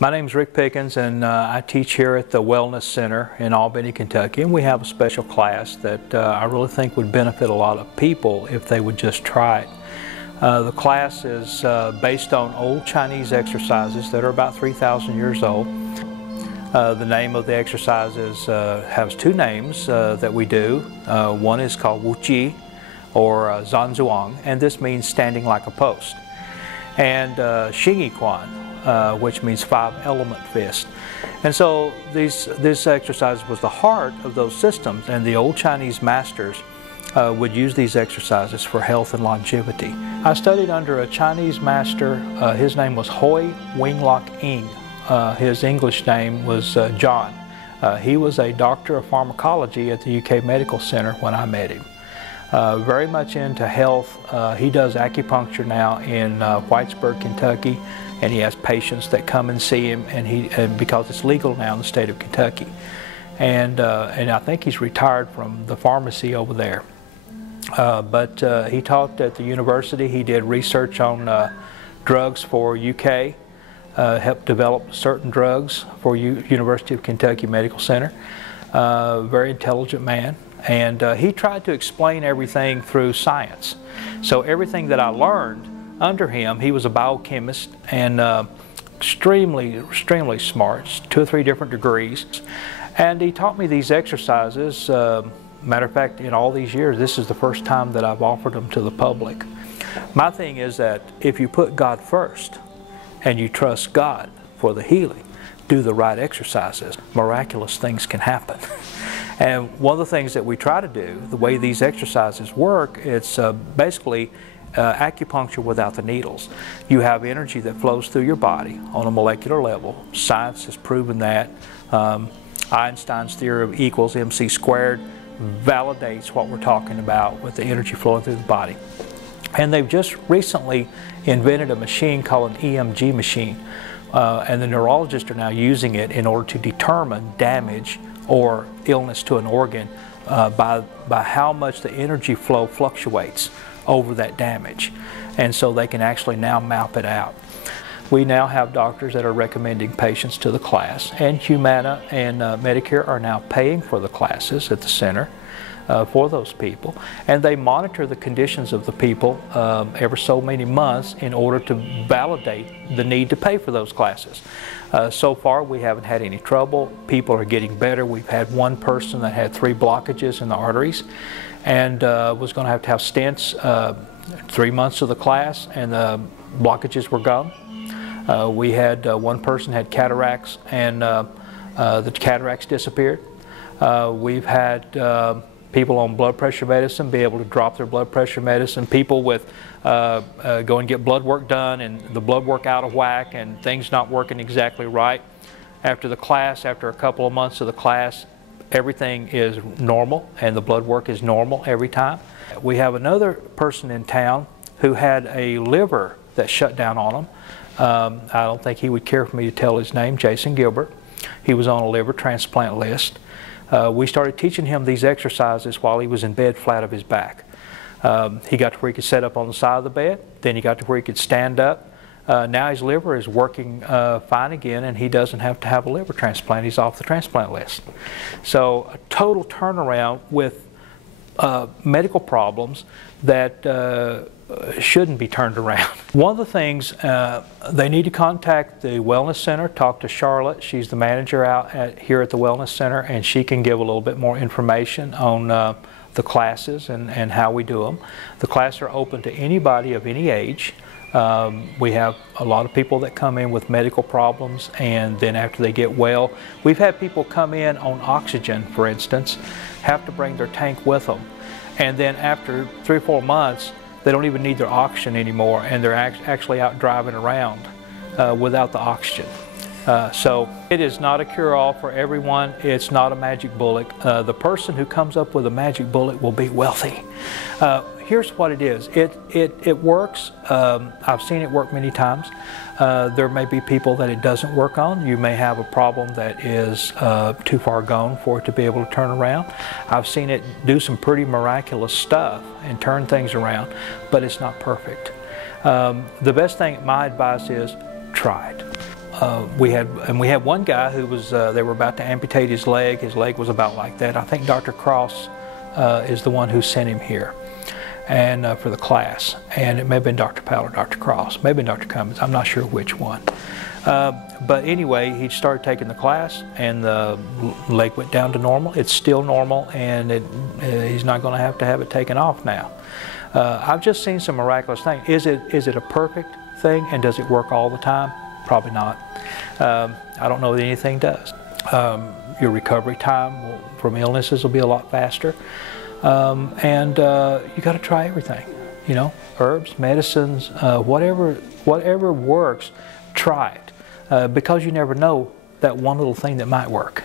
My name is Rick Pickens, and I teach here at the Wellness Center in Albany, Kentucky, and we have a special class that I really think would benefit a lot of people if they would just try it. The class is based on old Chinese exercises that are about 3,000 years old. The name of the exercises has two names that we do. One is called Wu Ji, or Zanzuang, and this means standing like a post. And Xing Yi Quan, which means five-element fist. And so this exercise was the heart of those systems, and the old Chinese masters would use these exercises for health and longevity. I studied under a Chinese master. His name was Hoi Winglok Ing. His English name was John. He was a doctor of pharmacology at the UK Medical Center when I met him. Very much into health. He does acupuncture now in Whitesburg, Kentucky, and he has patients that come and see him, and because it's legal now in the state of Kentucky. And I think he's retired from the pharmacy over there. But he taught at the university. He did research on drugs for UK, helped develop certain drugs for University of Kentucky Medical Center. Very intelligent man. And he tried to explain everything through science. So everything that I learned under him, he was a biochemist and extremely smart, 2 or 3 different degrees. And he taught me these exercises. Matter of fact, in all these years, this is the first time that I've offered them to the public. My thing is that if you put God first and you trust God for the healing, do the right exercises, miraculous things can happen. And one of the things that we try to do, the way these exercises work, it's basically acupuncture without the needles. You have energy that flows through your body on a molecular level. Science has proven that. Einstein's theory of equals mc squared validates what we're talking about with the energy flowing through the body. And they've just recently invented a machine called an EMG machine. And the neurologists are now using it in order to determine damage or illness to an organ by how much the energy flow fluctuates over that damage. And so they can actually now map it out. We now have doctors that are recommending patients to the class, and Humana and Medicare are now paying for the classes at the center for those people. And they monitor the conditions of the people every so many months in order to validate the need to pay for those classes. So far, we haven't had any trouble. People are getting better. We've had one person that had 3 blockages in the arteries and was going to have stents 3 months of the class, and the blockages were gone. We had one person had cataracts, and the cataracts disappeared. We've had people on blood pressure medicine be able to drop their blood pressure medicine. People with go and get blood work done, and the blood work out of whack and things not working exactly right. After the class, after a couple of months of the class, everything is normal and the blood work is normal every time. We have another person in town who had a liver that shut down on him. I don't think he would care for me to tell his name, Jason Gilbert. He was on a liver transplant list. We started teaching him these exercises while he was in bed flat of his back. He got to where he could sit up on the side of the bed, then he got to where he could stand up. Now his liver is working fine again, and he doesn't have to have a liver transplant. He's off the transplant list. So a total turnaround with medical problems that shouldn't be turned around. One of the things, they need to contact the Wellness Center, talk to Charlotte. She's the manager here at the Wellness Center, and she can give a little bit more information on the classes and how we do them. The classes are open to anybody of any age. We have a lot of people that come in with medical problems, and then after they get well, we've had people come in on oxygen, for instance, have to bring their tank with them, and then after 3 or 4 months they don't even need their oxygen anymore, and they're actually out driving around without the oxygen. So it is not a cure-all for everyone. It's not a magic bullet. The person who comes up with a magic bullet will be wealthy. Here's what it is. It works. I've seen it work many times. There may be people that it doesn't work on. You may have a problem that is too far gone for it to be able to turn around. I've seen it do some pretty miraculous stuff and turn things around, but it's not perfect. The best thing, my advice is, try it. we had one guy who was, they were about to amputate his leg. His leg was about like that. I think Dr. Cross is the one who sent him here and for the class. And it may have been Dr. Powell or Dr. Cross, maybe Dr. Cummins, I'm not sure which one. But anyway, he started taking the class and the leg went down to normal. It's still normal, and he's not going to have it taken off now. I've just seen some miraculous things. Is it a perfect thing, and does it work all the time? Probably not. I don't know that anything does. Your recovery time from illnesses will be a lot faster. And you got to try everything. You know, herbs, medicines, whatever works, try it. Because you never know that one little thing that might work.